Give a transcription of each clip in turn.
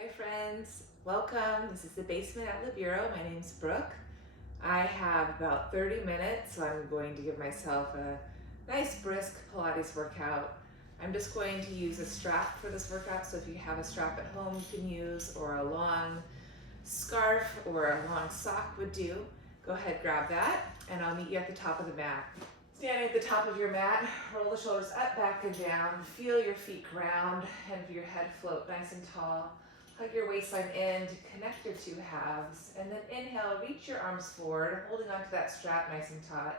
Hi friends, welcome. This is the basement at the Bureau. My name's Brooke. I have about 30 minutes, so I'm going to give myself a nice brisk Pilates workout. I'm just going to use a strap for this workout, so if you have a strap at home you can use, or a long scarf or a long sock would do. Go ahead, grab that, and I'll meet you at the top of the mat. Standing at the top of your mat, roll the shoulders up, back, and down. Feel your feet ground and your head float nice and tall. Hug your waistline in to connect your two halves, and then inhale, reach your arms forward, holding onto that strap nice and taut.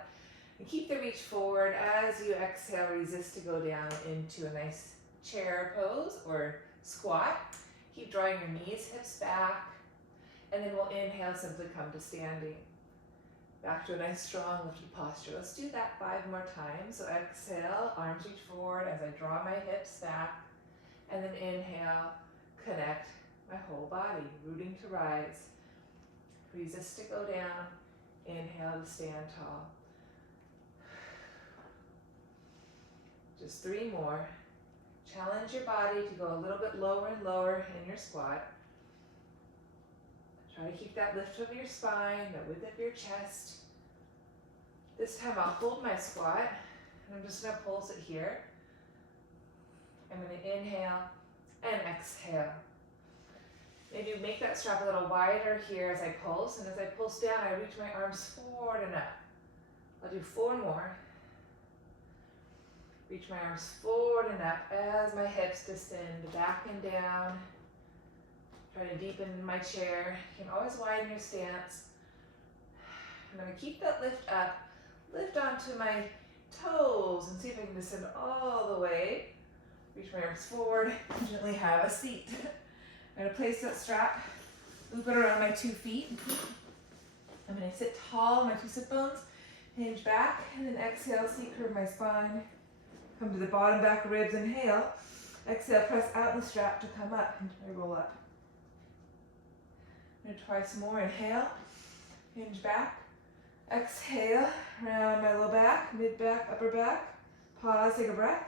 And keep the reach forward. As you exhale, resist to go down into a nice chair pose or squat. Keep drawing your knees, hips back, and then we'll inhale, simply come to standing. Back to a nice strong lifted posture. Let's do that 5 more times. So exhale, arms reach forward as I draw my hips back, and then inhale, connect my whole body, rooting to rise. Resist to go down. Inhale to stand tall. Just 3 more. Challenge your body to go a little bit lower and lower in your squat. Try to keep that lift of your spine, the width of your chest. This time I'll hold my squat, and I'm just going to pulse it here. I'm going to inhale and exhale. Maybe make that strap a little wider here as I pulse, and as I pulse down, I reach my arms forward and up. I'll do 4 more. Reach my arms forward and up as my hips descend back and down. Try to deepen my chair. You can always widen your stance. I'm going to keep that lift up. Lift onto my toes and see if I can descend all the way. Reach my arms forward and gently have a seat. I'm going to place that strap, loop it around my 2 feet. I'm going to sit tall, my 2 sit bones, hinge back, and then exhale, seat curve my spine. Come to the bottom back ribs, inhale. Exhale, press out the strap to come up and I roll up. I'm going to try some more. Inhale, hinge back. Exhale, round my low back, mid back, upper back. Pause, take a breath.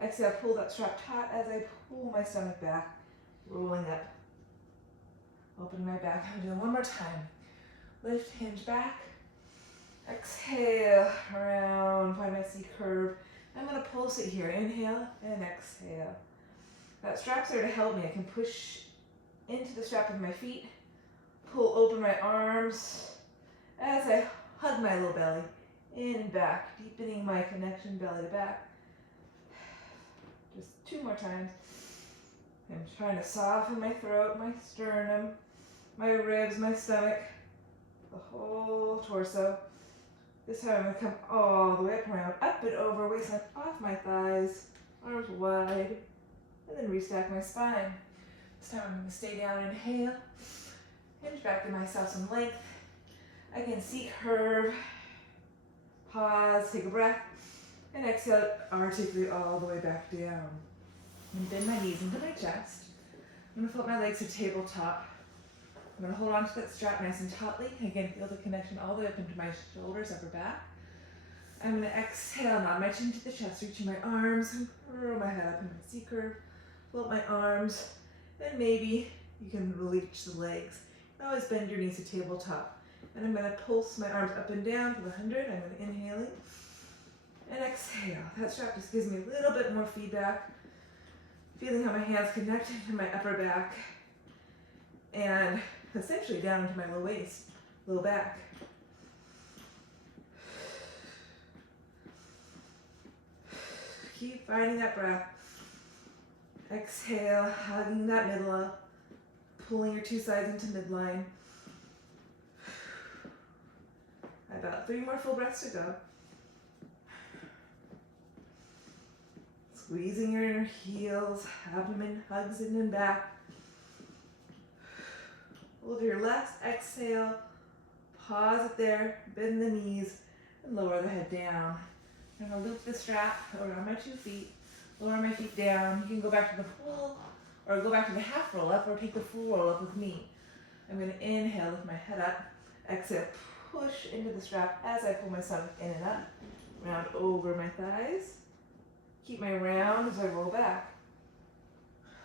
Exhale, pull that strap taut as I pull my stomach back, rolling up. Open my back. I'm doing 1 more time. Lift, hinge back. Exhale, around, find my C curve. I'm going to pulse it here. Inhale and exhale. That strap's there to help me. I can push into the strap with my feet, pull open my arms as I hug my low belly in and back, deepening my connection belly to back. Just 2 more times. I'm trying to soften my throat, my sternum, my ribs, my stomach, the whole torso. This time I'm going to come all the way up around, up and over, waistline off my thighs, arms wide, and then restack my spine. This time I'm going to stay down, inhale, hinge back, give myself some length. Again, seat curve, pause, take a breath, and exhale, articulate all the way back down. And bend my knees into my chest. I'm going to flip my legs to tabletop. I'm going to hold on to that strap nice and tautly. Again, feel the connection all the way up into my shoulders, upper back. I'm going to exhale, nod my chin to the chest, reaching my arms, and curl my head up into the C curve. Float my arms, and maybe you can reach the legs. You can always bend your knees to tabletop. And I'm going to pulse my arms up and down for the 100. I'm going to inhale and exhale. That strap just gives me a little bit more feedback. Feeling how my hands connect to my upper back and essentially down into my low waist, low back. Keep finding that breath. Exhale, hugging that middle up, pulling your 2 sides into midline. About 3 more full breaths to go. Squeezing your inner heels, abdomen hugs in and back. Hold your last exhale, pause it there, bend the knees, and lower the head down. I'm going to loop the strap around my 2 feet, lower my feet down. You can go back to the full, or go back to the half roll up, or take the full roll up with me. I'm going to inhale, lift my head up, exhale, push into the strap as I pull my stomach in and up, round over my thighs. Keep my round as I roll back.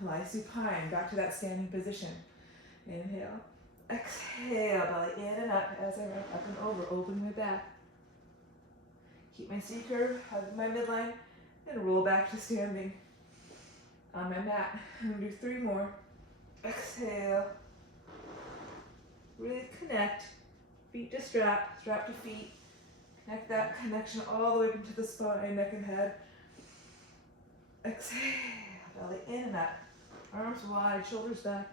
lie supine, back to that standing position. Inhale, exhale, belly in and up as I rock up and over, open my back. Keep my C curve, hug my midline, and roll back to standing on my mat. I'm gonna do 3 more. Exhale. Really connect, feet to strap, strap to feet. Connect that connection all the way up into the spine, neck and head. Exhale, belly in and up. Arms wide, shoulders back.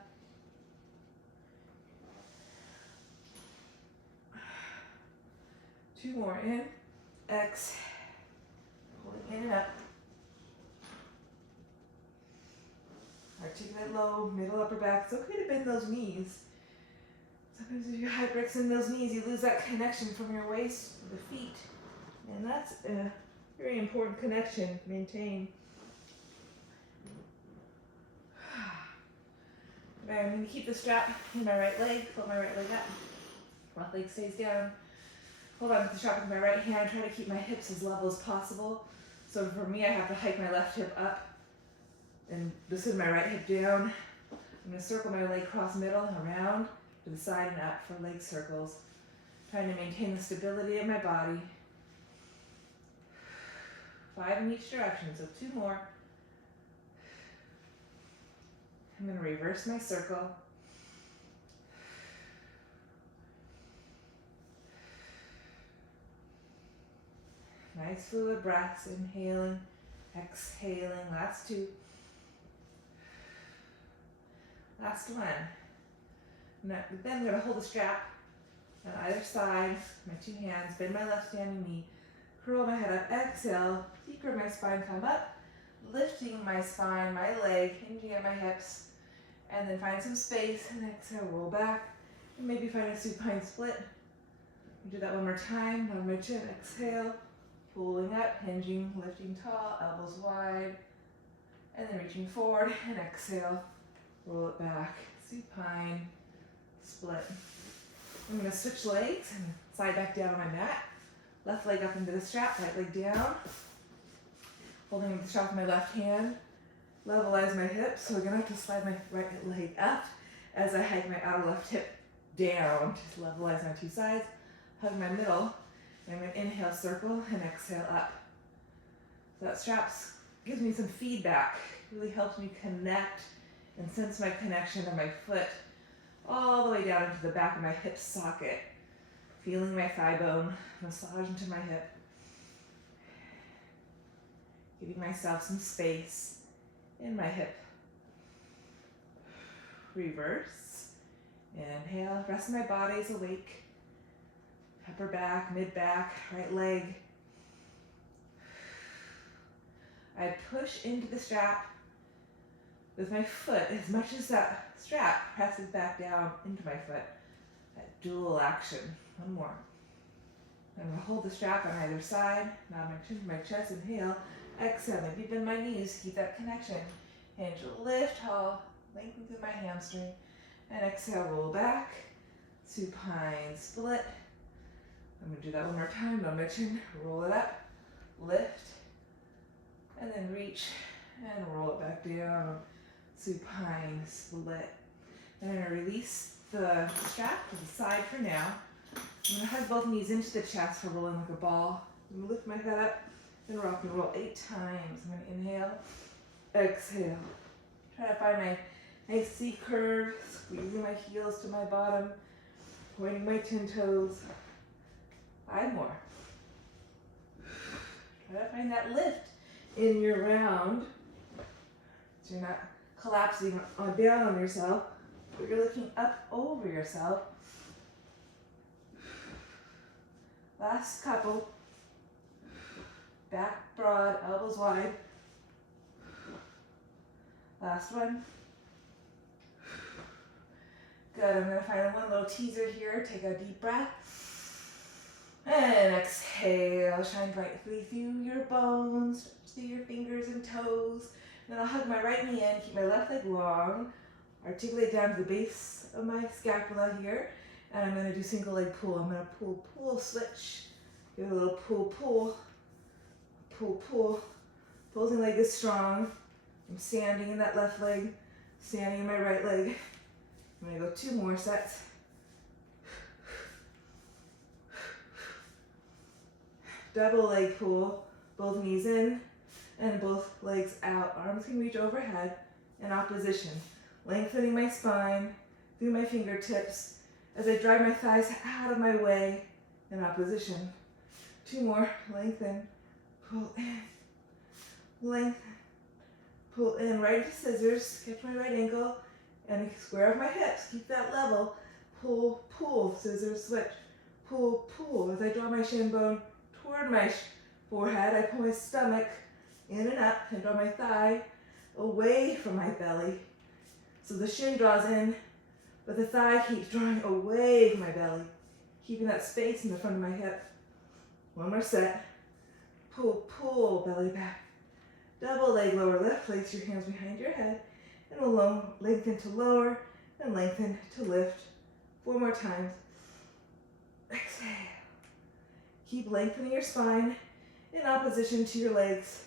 Two more, in, exhale, pulling in and up. Articulate low, middle, upper back. It's okay to bend those knees. Sometimes if you hyperextend in those knees, you lose that connection from your waist to the feet. And that's a very important connection to maintain. Right, I'm going to keep the strap in my right leg, pull my right leg up. Left leg stays down. Hold on to the strap with my right hand, try to keep my hips as level as possible. So for me, I have to hike my left hip up and this is my right hip down. I'm going to circle my leg cross middle, around, to the side and up for leg circles. Trying to maintain the stability of my body. 5 in each direction, so 2 more. I'm going to reverse my circle. Nice fluid breaths, inhaling, exhaling, last 2. Last one. Now, then I'm going to hold the strap on either side, my 2 hands, bend my left standing knee, curl my head up, exhale, curve my spine, come up, lifting my spine, my leg, hinging at my hips, and then find some space, and exhale, roll back, and maybe find a supine split. Do that one more time, down my chin, exhale, pulling up, hinging, lifting tall, elbows wide, and then reaching forward, and exhale, roll it back, supine, split. I'm going to switch legs and slide back down on my mat. Left leg up into the strap, right leg down. Holding the strap with my left hand. Levelize my hips, so I'm going to have to slide my right leg up as I hike my outer left hip down to levelize my 2 sides. Hug my middle. I'm going to inhale, circle, and exhale up. So that strap gives me some feedback. Really helps me connect and sense my connection to my foot all the way down into the back of my hip socket. Feeling my thigh bone, massage into my hip. Giving myself some space in my hip. Reverse. Inhale, rest of my body is awake. Upper back, mid back, right leg. I push into the strap with my foot as much as that strap presses back down into my foot. That dual action. One more. I'm going to hold the strap on either side. Now my chin to my chest. Inhale. Exhale. Maybe bend my knees. Keep that connection. Hinge, lift tall. Lengthen through my hamstring. And exhale. Roll back. Supine split. I'm going to do that one more time. Down my chin. Roll it up. Lift. And then reach. And roll it back down. Supine split. And I'm going to release the strap to the side for now. I'm going to hug both knees into the chest for rolling like a ball. I'm going to lift my head up and rock and roll 8 times. I'm going to inhale, exhale. Try to find my nice C curve, squeezing my heels to my bottom, pointing my 10 toes. 5 more. Try to find that lift in your round so you're not collapsing down on yourself, but you're looking up over yourself. Last couple. Back broad, elbows wide. Last one. Good, I'm going to find one little teaser here. Take a deep breath. And exhale, shine brightly through your bones, through your fingers and toes. Then I'll hug my right knee in, keep my left leg long. Articulate down to the base of my scapula here. And I'm going to do single leg pull. I'm going to pull, pull, switch. Give it a little pull, pull. Pull, pull. Opposing leg is strong. I'm standing in that left leg. Standing in my right leg. I'm gonna go 2 more sets. Double leg pull, both knees in and both legs out. Arms can reach overhead in opposition. Lengthening my spine through my fingertips as I drive my thighs out of my way in opposition. 2 more. Lengthen, pull in, lengthen, pull in. Right into scissors. Catch my right ankle and square off my hips. Keep that level. Pull, pull. Scissors, switch. Pull, pull. As I draw my shin bone toward my forehead, I pull my stomach in and up and draw my thigh away from my belly. So the shin draws in, but the thigh keeps drawing away from my belly, keeping that space in the front of my hip. 1 more set. Pull, pull, belly back. Double leg lower lift. Place your hands behind your head and we'll lengthen to lower and lengthen to lift. 4 more times. Exhale. Keep lengthening your spine in opposition to your legs.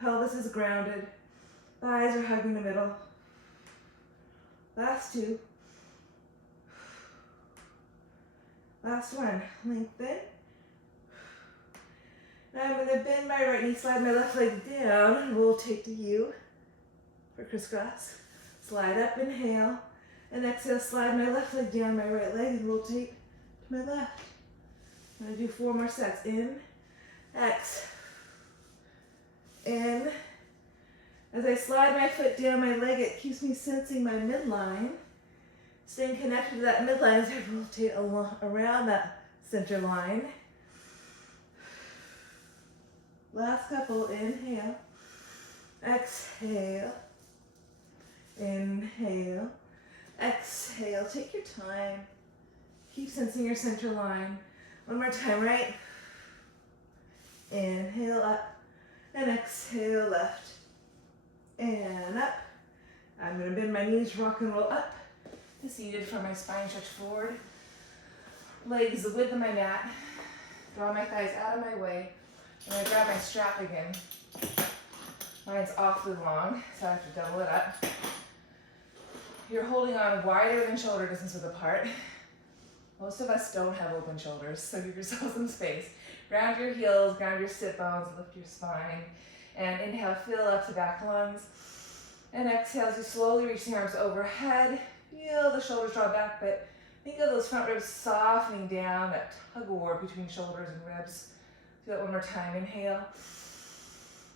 Pelvis is grounded. Thighs are hugging the middle. Last 2. Last 1. Lengthen. Now I'm going to bend my right knee, slide my left leg down, and rotate to U for crisscross. Slide up, inhale, and exhale, slide my left leg down my right leg and rotate to my left. I'm going to do 4 more sets. In, X, in. As I slide my foot down my leg, it keeps me sensing my midline. Staying connected to that midline as I rotate around that center line. Last couple. Inhale, exhale, inhale, exhale. Take your time. Keep sensing your center line. 1 more time, right? Inhale up and exhale left and up. I'm going to bend my knees, rock and roll up to seated for my spine stretch forward. Legs the width of my mat. Draw my thighs out of my way. I'm going to grab my strap again. Mine's awfully long, so I have to double it up. You're holding on wider than shoulder distance width apart. Most of us don't have open shoulders, so give yourself some space. Ground your heels, ground your sit bones, lift your spine. And inhale, fill up to back lungs. And exhale as you slowly reach the arms overhead. Feel the shoulders draw back, but think of those front ribs softening down, that tug of war between shoulders and ribs. Do that 1 more time. Inhale.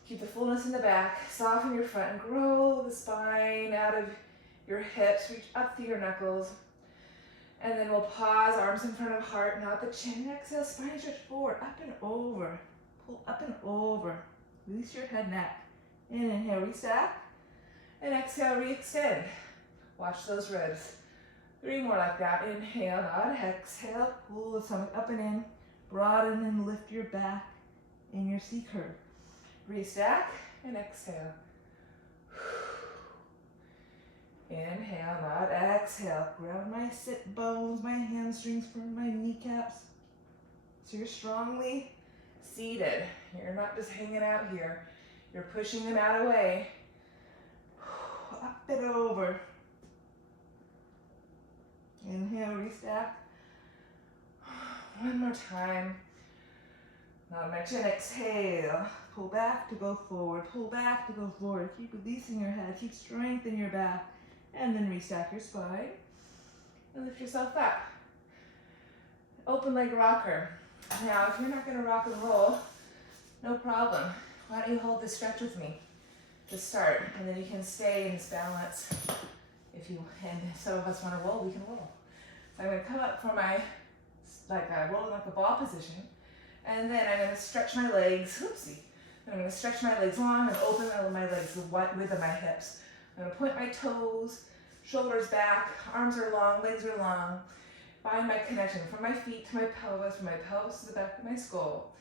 Keep the fullness in the back. Soften your front and grow the spine out of your hips. Reach up through your knuckles. And then we'll pause, arms in front of heart, not the chin. Exhale, spine stretch forward, up and over. Pull up and over. Release your head, neck. And inhale, restack. And exhale, re-extend. Watch those ribs. 3 more like that. Inhale, nod, exhale. Pull the stomach up and in. Broaden and lift your back in your C curve. Restack and exhale. Inhale, nod, exhale. Ground my sit bones, my hamstrings from my kneecaps. So you're strongly seated. You're not just hanging out here. You're pushing them out away. Up and over. Inhale, restack. 1 more time. Nod my chin, exhale. Pull back to go forward. Pull back to go forward. Keep releasing your head. Keep strengthening your back. And then restack your spine. And lift yourself up. Open leg rocker. Now, if you're not going to rock and roll, no problem. Why don't you hold this stretch with me to start, and then you can stay in this balance. And if some of us want to roll, we can roll. So I'm going to come up for my, rolling like a ball position, and then I'm going to stretch my legs. Oopsie. And I'm going to stretch my legs long and open my legs the width of my hips. I'm going to point my toes, shoulders back, arms are long, legs are long. Find my connection from my feet to my pelvis, from my pelvis to the back of my skull.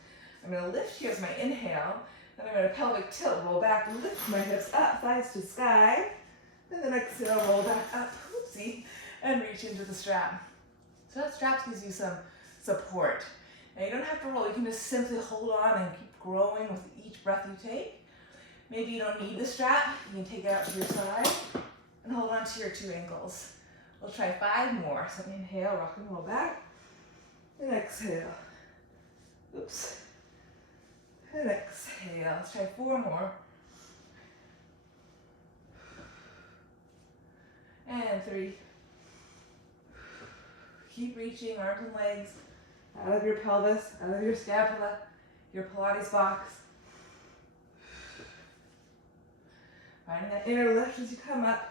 I'm going to lift here as my inhale. Then I'm going to pelvic tilt, roll back, lift my hips up, thighs to sky. And then exhale, roll back up, oopsie, and reach into the strap. So that strap gives you some support. Now you don't have to roll, you can just simply hold on and keep growing with each breath you take. Maybe you don't need the strap, you can take it out to your side and hold on to your 2 ankles. We'll try 5 more. So inhale, rock and roll back, and exhale. Oops. And exhale. Let's try 4 more. And 3. Keep reaching, arms and legs out of your pelvis, out of your scapula, your Pilates box. Finding that inner lift as you come up,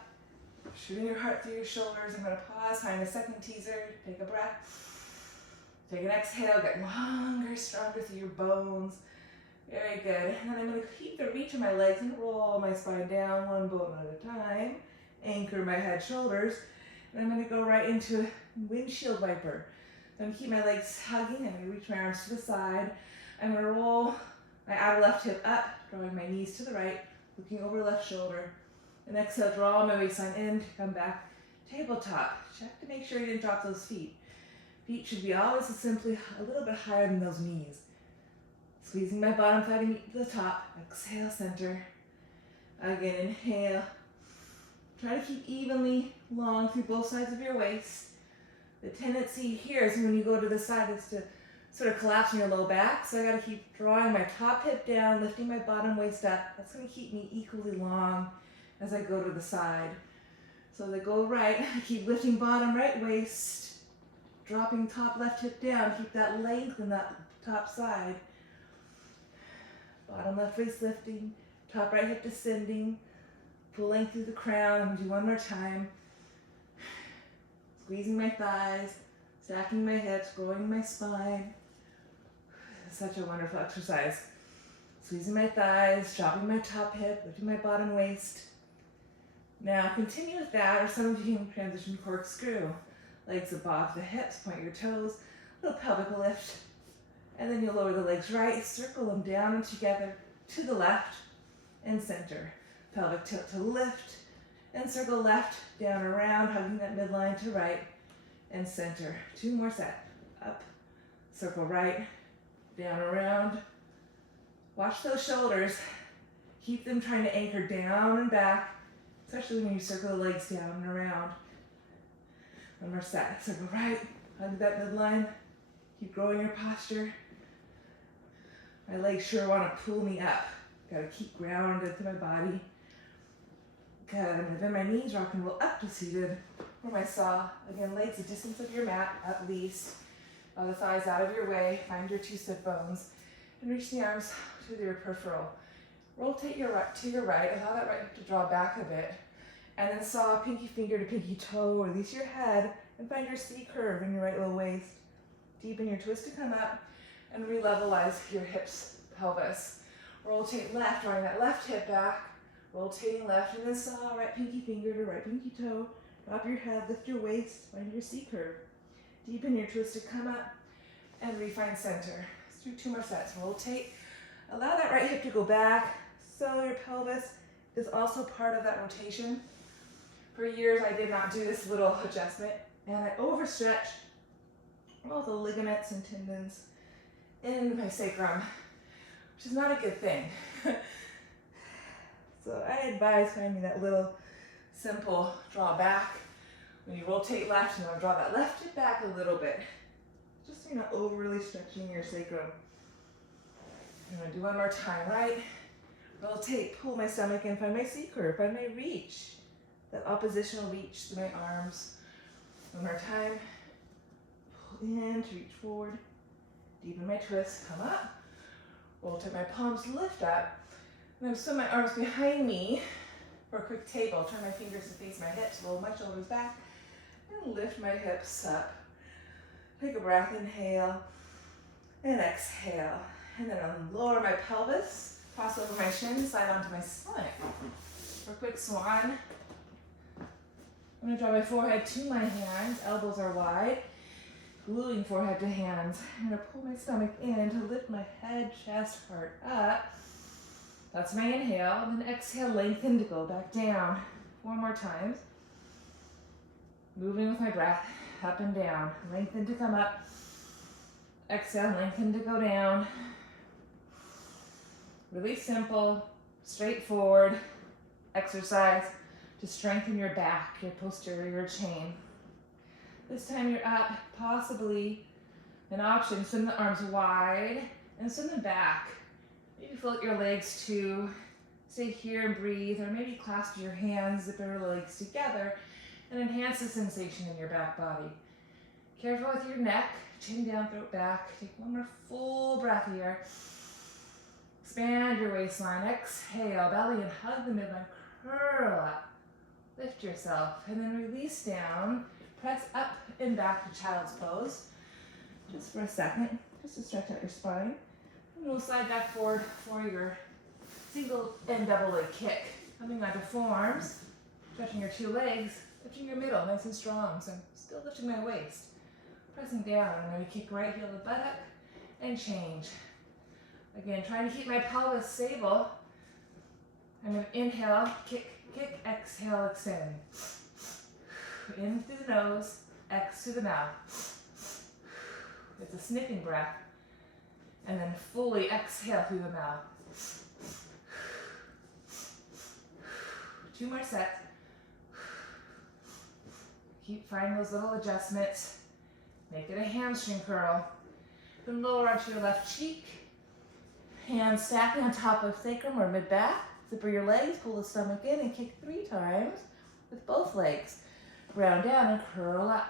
shooting your heart through your shoulders. I'm going to pause, find a second teaser, take a breath. Take an exhale, get longer, stronger through your bones. Very good. And then I'm going to keep the reach of my legs and roll my spine down one bone at a time. Anchor my head, shoulders. And I'm going to go right into a windshield wiper. So I'm going to keep my legs hugging. I'm going to reach my arms to the side. I'm going to roll my outer left hip up, drawing my knees to the right, looking over left shoulder. And exhale, draw my waistline in, come back, tabletop. Check to make sure you didn't drop those feet. Feet should be always simply a little bit higher than those knees. Squeezing my bottom thigh to meet the top. Exhale, center. Again, inhale. Try to keep evenly long through both sides of your waist. The tendency here is when you go to the side is to sort of collapse in your low back. So I got to keep drawing my top hip down, lifting my bottom waist up. That's going to keep me equally long as I go to the side. So they go right, I keep lifting bottom right waist, dropping top left hip down, keep that length in that top side. Bottom left waist lifting, top right hip descending, pulling through the crown. Do one more time. Squeezing my thighs, stacking my hips, growing my spine. Such a wonderful exercise. Squeezing my thighs, dropping my top hip, lifting my bottom waist. Now continue with that, or some of you can transition corkscrew. Legs above the hips, point your toes, little pelvic lift. And then you'll lower the legs right, circle them down and together to the left and center. Pelvic tilt to lift and circle left, down, around, hugging that midline to right and center. 2 more sets. Up, circle right, down, around. Watch those shoulders. Keep them trying to anchor down and back, especially when you circle the legs down and around. 1 more set. Circle right, hug that midline. Keep growing your posture. My legs sure want to pull me up. Gotta keep grounded to my body. Good. I'm gonna bend my knees, rock and roll up to seated. For my saw. Again, legs the distance of your mat at least. Draw the thighs out of your way. Find your 2 sit bones. And reach the arms to your peripheral. Rotate your right to your right. Allow that right hip to draw back a bit. And then saw pinky finger to pinky toe. Release your head and find your C curve in your right low waist. Deepen your twist to come up and relevelize your hips, pelvis. Rotate left, drawing that left hip back. Rotating left and then saw right pinky finger to right pinky toe. Drop your head, lift your waist, find your C curve. Deepen your twist to come up and refine center. Let's do 2 more sets. Rotate. Allow that right hip to go back so your pelvis is also part of that rotation. For years I did not do this little adjustment and I overstretched all the ligaments and tendons in my sacrum, which is not a good thing. So I advise finding that little simple draw back. When you rotate left, you want to draw that left hip back a little bit, just so you're not overly stretching your sacrum. I'm going to do 1 more time. Right, rotate, pull my stomach in, find my C curve, find my reach, that oppositional reach through my arms. 1 more time. Pull in to reach forward. Deepen my twist, come up. Rotate my palms, lift up. And then swing my arms behind me for a quick table. Turn my fingers to face my hips, roll my shoulders back, and lift my hips up. Take a breath, inhale, and exhale. And then I'll lower my pelvis, cross over my shins, slide onto my stomach. For a quick swan. I'm going to draw my forehead to my hands, elbows are wide, gluing forehead to hands. I'm going to pull my stomach in to lift my head, chest, heart up. That's my inhale, and then exhale, lengthen to go back down. 4 more times. Moving with my breath, up and down. Lengthen to come up. Exhale, lengthen to go down. Really simple, straightforward exercise. to strengthen your back, your posterior chain. This time you're up, possibly an option, swim the arms wide and swim them back. Maybe float your legs to stay here and breathe, or maybe clasp your hands, zip your legs together, and enhance the sensation in your back body. Careful with your neck, chin down, throat back. Take one more full breath here. Expand your waistline, exhale, belly and hug the midline, curl up. Lift yourself, and then release down. Press up and back to child's pose. Just for a second, just to stretch out your spine. And we'll slide back forward for your single and double leg kick. Coming onto forearms, stretching your two legs, lifting your middle nice and strong. So I'm still lifting my waist. Pressing down, I'm going to kick right heel to buttock and change. Again, trying to keep my pelvis stable. I'm going to inhale, kick, kick, exhale, extend. In through the nose, X through the mouth. It's a sniffing breath. And then fully exhale through the mouth. 2 more sets. Keep finding those little adjustments. Make it a hamstring curl. Then lower onto your left cheek. Hands stacking on top of sacrum or mid-back. Zipper your legs, pull the stomach in, and kick 3 times with both legs. Ground down and curl up.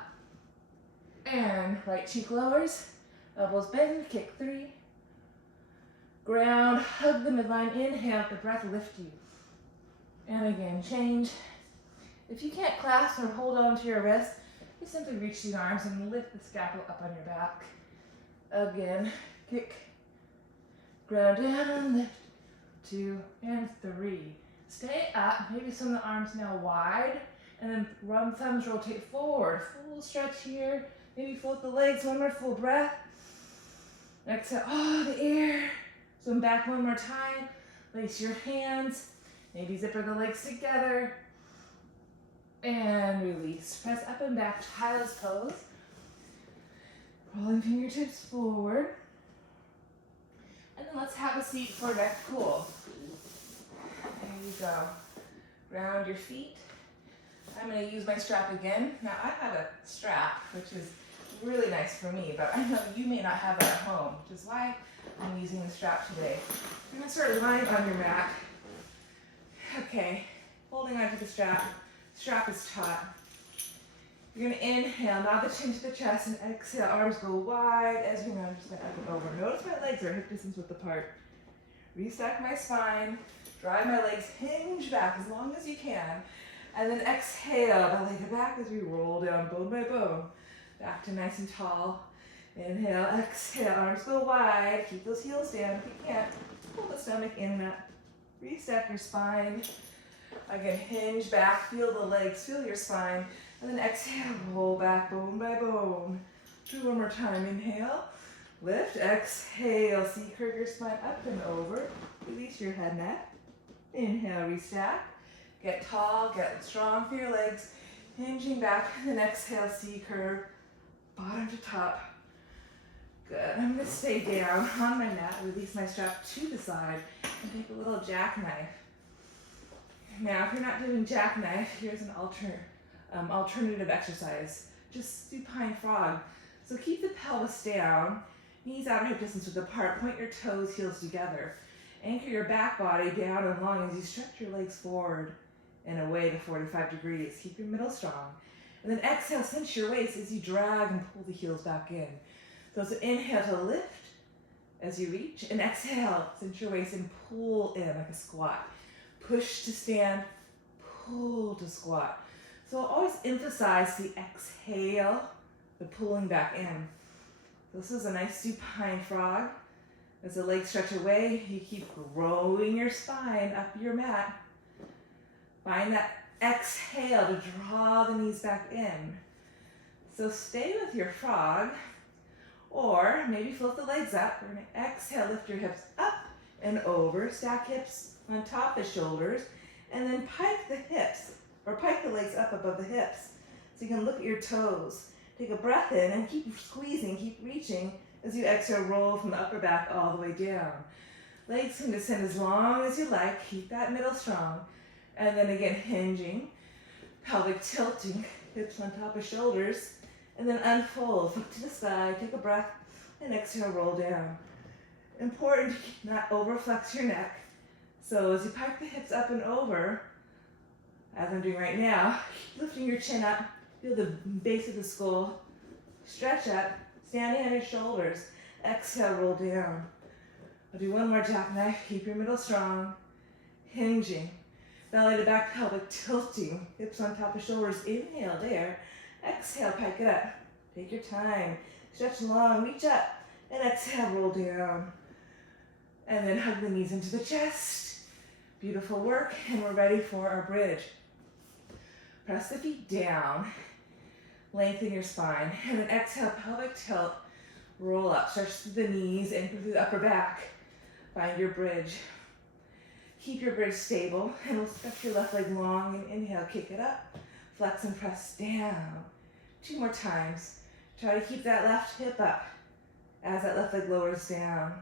And right cheek lowers, elbows bend, kick 3. Ground, hug the midline, inhale, the breath lift you. And again, change. If you can't clasp or hold on to your wrist, you simply reach the arms and lift the scapula up on your back. Again, kick. Ground down and lift. 2 and 3. Stay up, maybe swim the arms now wide, and then thumbs rotate forward. Full stretch here. Maybe float the legs, 1 more full breath. Exhale, the air. Swim back 1 more time. Lace your hands. Maybe zipper the legs together. And release. Press up and back, child's pose. Rolling fingertips forward. And then let's have a seat for neck pull. There you go. Ground your feet. I'm going to use my strap again. Now I have a strap, which is really nice for me, but I know you may not have it at home, which is why I'm using the strap today. I'm going to start lying on your mat. Okay, holding onto the strap. Strap is taut. You're going to inhale, nod the chin to the chest, and exhale, arms go wide as you know, I'm just going to up and over. Notice my legs are hip distance width apart. Restack my spine, drive my legs, hinge back as long as you can, and then exhale, belly to back as we roll down bone by bone. Back to nice and tall. Inhale, exhale, arms go wide, keep those heels down. If you can't, pull the stomach in that. Restack your spine. Again, hinge back, feel the legs, feel your spine. And then exhale, roll back bone by bone. Do 1 more time. Inhale, lift, exhale. See, curve your spine up and over. Release your head, neck. Inhale, restack. Get tall, get strong for your legs. Hinging back, and then exhale, C curve. Bottom to top. Good. I'm going to stay down on my mat. Release my strap to the side and take a little jackknife. Now, if you're not doing jackknife, here's an alternative exercise. Just supine frog. So keep the pelvis down, knees out hip distance width apart, point your toes, heels together. Anchor your back body down and long as you stretch your legs forward and away to 45 degrees. Keep your middle strong. And then exhale, cinch your waist as you drag and pull the heels back in. So it's an inhale to lift as you reach, and exhale, cinch your waist and pull in like a squat. Push to stand, pull to squat. So I'll always emphasize the exhale, the pulling back in. This is a nice supine frog. As the legs stretch away, you keep growing your spine up your mat. Find that exhale to draw the knees back in. So stay with your frog, or maybe float the legs up. We're going to exhale, lift your hips up and over, stack hips on top of shoulders, and then pike the hips, or pike the legs up above the hips. So you can look at your toes. Take a breath in and keep squeezing, keep reaching as you exhale, roll from the upper back all the way down. Legs can descend as long as you like. Keep that middle strong. And then again, hinging. pelvic tilting, hips on top of shoulders, and then unfold, foot to the side, take a breath, and exhale, roll down. Important to not overflex your neck. So as you pike the hips up and over, as I'm doing right now, lifting your chin up, feel the base of the skull, stretch up, standing on your shoulders, exhale, roll down. I'll do one more jackknife, keep your middle strong, hinging, belly to back, pelvic tilting, hips on top of shoulders, inhale there, exhale, pike it up, take your time, stretch long, reach up, and exhale, roll down. And then hug the knees into the chest. Beautiful work, and we're ready for our bridge. Press the feet down, lengthen your spine, and then exhale, pelvic tilt, roll up, stretch through the knees, anchor through the upper back. Find your bridge. Keep your bridge stable, and we'll stretch your left leg long, and inhale, kick it up, flex and press down. 2 more times. Try to keep that left hip up as that left leg lowers down.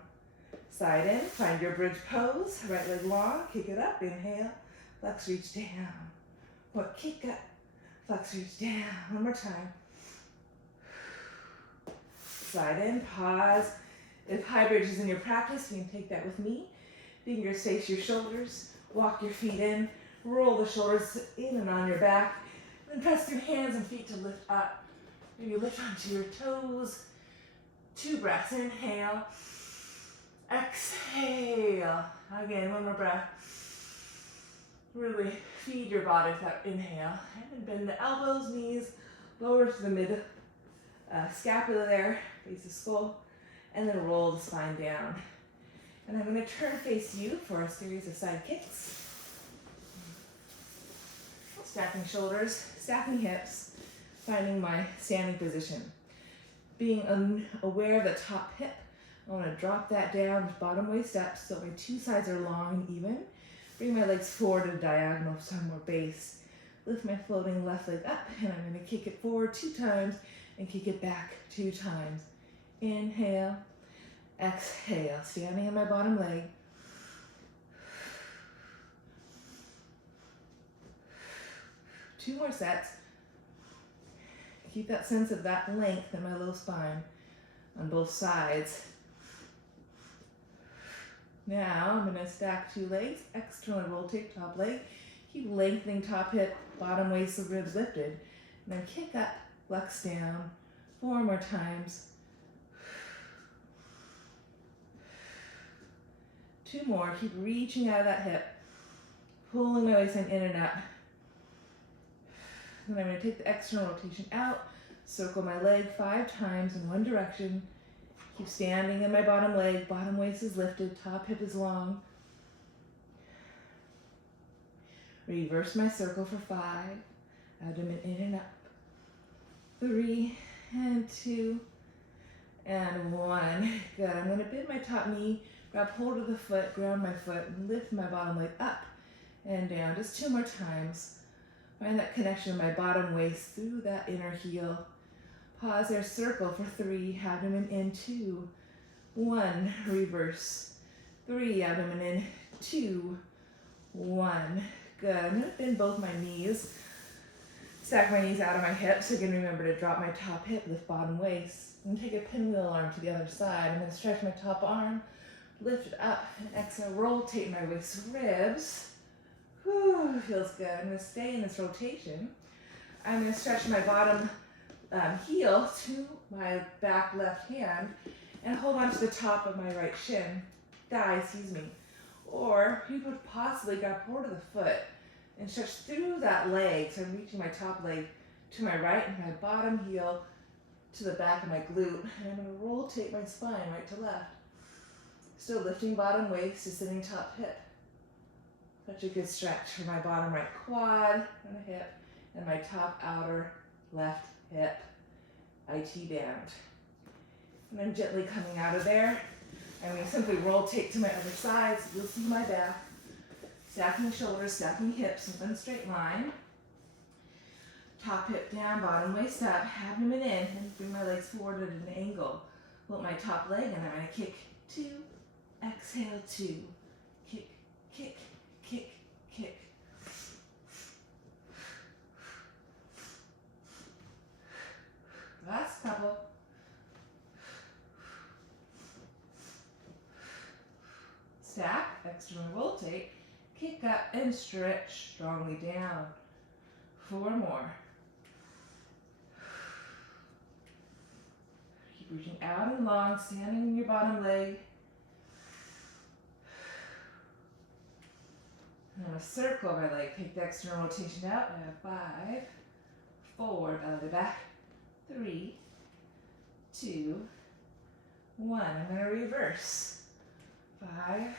Side in, find your bridge pose, right leg long, kick it up, inhale, flex, reach down. What, kick up, flex, reach down. 1 more time. Slide in, pause. If high bridge is in your practice, you can take that with me. Fingers face your shoulders, walk your feet in, roll the shoulders in and on your back, then press your hands and feet to lift up. Maybe lift onto your toes. 2 breaths, inhale. Exhale. Again, 1 more breath. Really feed your body with that inhale. And then bend the elbows, knees, lower to the mid scapula there, base the skull, and then roll the spine down. And I'm going to turn face you for a series of side kicks. Stacking shoulders, stacking hips, finding my standing position. Being aware of the top hip, I want to drop that down with bottom waist up so my 2 sides are long and even. Bring my legs forward at a diagonal, somewhere base. Lift my floating left leg up, and I'm going to kick it forward 2 times and kick it back 2 times. Inhale, exhale, standing on my bottom leg. Two more sets. Keep that sense of that length in my low spine on both sides. Now I'm going to stack 2 legs, externally rotate top leg, keep lengthening top hip, bottom waist of ribs lifted, and then kick up, flex down, 4 more times. 2 more, keep reaching out of that hip, pulling my waistline in and up. Then I'm going to take the external rotation out, circle my leg 5 times in one direction, keep standing in my bottom leg, bottom waist is lifted, top hip is long. Reverse my circle for 5, abdomen in and up. 3 and 2 and 1. Good, I'm going to bend my top knee, grab hold of the foot, ground my foot, and lift my bottom leg up and down. Just 2 more times. Find that connection in my bottom waist through that inner heel. Pause there, circle for 3, abdomen in, 2, 1, reverse, 3, abdomen in, 2, 1. Good, I'm gonna bend both my knees, stack my knees out of my hips. Again, remember to drop my top hip, lift bottom waist, and take a pinwheel arm to the other side. I'm gonna stretch my top arm, lift it up, and exhale, rotate my waist ribs. Whew, feels good. I'm going to stay in this rotation. I'm going to stretch my bottom heel to my back left hand and hold on to the top of my right thigh, Or you could possibly grab hold of the foot and stretch through that leg. So I'm reaching my top leg to my right and my bottom heel to the back of my glute. And I'm going to rotate my spine right to left. Still lifting bottom waist to sitting top hip. Such a good stretch for my bottom right quad and a hip and my top outer left hip, IT band. And I'm gently coming out of there. I'm going to simply rotate to my other side so you'll see my back. Stacking shoulders, stacking hips in one straight line. Top hip down, bottom waist up, abdomen in, and bring my legs forward at an angle. Float my top leg and I'm going to kick 2, exhale 2, kick, kick, kick, kick. external rotate, kick up and stretch strongly down. 4 more. Keep reaching out and long, standing in your bottom leg. I'm going to circle my leg, take the external rotation out. I have 5, 4, belly back, 3, 2, 1. I'm going to reverse. 5,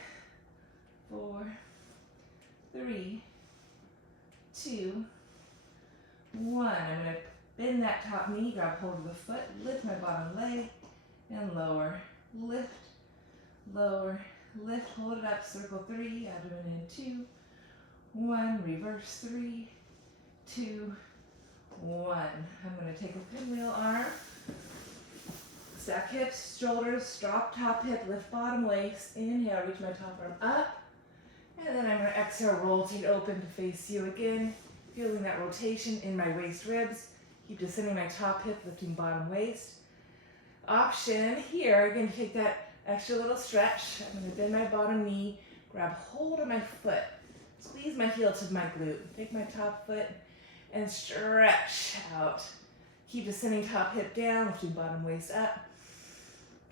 4, 3, 2, 1. I'm going to bend that top knee, grab hold of the foot, lift my bottom leg, and lower. Lift, lower, lift, hold it up, circle 3, abdomen in 2, 1, reverse 3, 2, 1. I'm going to take a pinwheel arm, stack hips, shoulders, drop top hip, lift bottom waist, inhale, reach my top arm up, and then I'm going to exhale, rotate open to face you again, feeling that rotation in my waist ribs. Keep descending my top hip, lifting bottom waist. Option here, again, take that extra little stretch. I'm going to bend my bottom knee, grab hold of my foot, squeeze my heel to my glute, take my top foot and stretch out. Keep descending top hip down, lifting bottom waist up.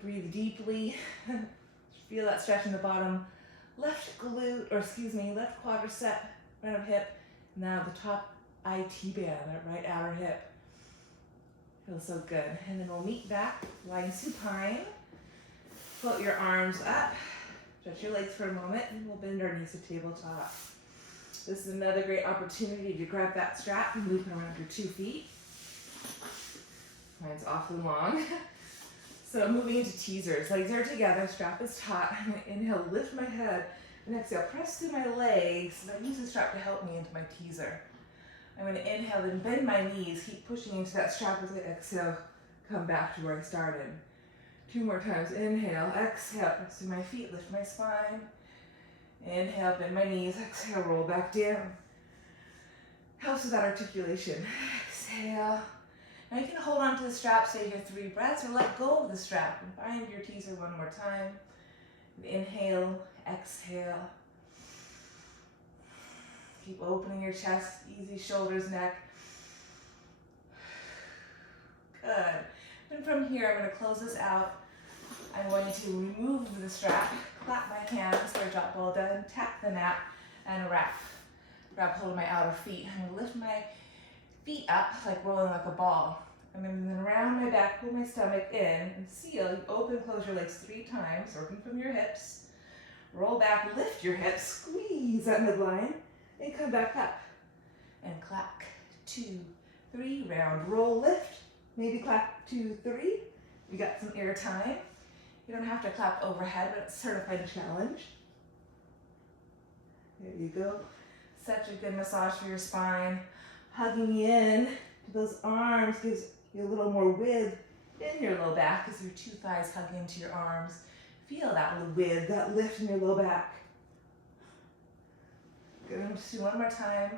Breathe deeply. Feel that stretch in the bottom left glute, or excuse me, left quadricep, front of hip. Now the top IT band, that right outer hip. Feels so good. And then we'll meet back, lying supine. Float your arms up, stretch your legs for a moment, and we'll bend our knees to tabletop. This is another great opportunity to grab that strap and loop it around your 2 feet. Mine's awfully long. So moving into teasers. Legs are together, strap is taut. I'm going to inhale, lift my head, and exhale, press through my legs, and I use the strap to help me into my teaser. I'm going to inhale, then bend my knees, keep pushing into that strap as I exhale, come back to where I started. 2 more times. Inhale, exhale, press through my feet, lift my spine. Inhale, bend my knees, exhale, roll back down. Helps with that articulation. Exhale. Now you can hold on to the strap, stay here 3 breaths, or let go of the strap and find your teaser 1 more time. Inhale, exhale. Keep opening your chest, easy shoulders, neck. Good. And from here, I'm going to close this out. I'm going to remove the strap, clap my hands for a drop well done, tap the mat, and wrap. Grab hold of my outer feet. I'm going to lift my feet up, like rolling like a ball. I'm going to then round my back, pull my stomach in, and seal. You open, close your legs 3 times, working from your hips. Roll back, lift your hips, squeeze that midline, and come back up. And clap, 2, 3, round, roll, lift. Maybe clap 2, 3. You got some air time. You don't have to clap overhead, but it's certified a challenge. There you go. Such a good massage for your spine. Hugging in to those arms gives you a little more width in your low back as your 2 thighs hug into your arms. Feel that width, that lift in your low back. Good, I'm just do 1 more time.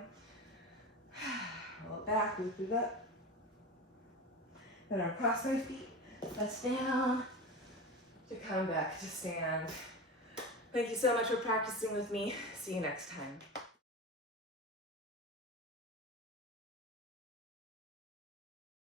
Roll it back, lift it up. Then I'll cross my feet, press down to come back to stand. Thank you so much for practicing with me. See you next time.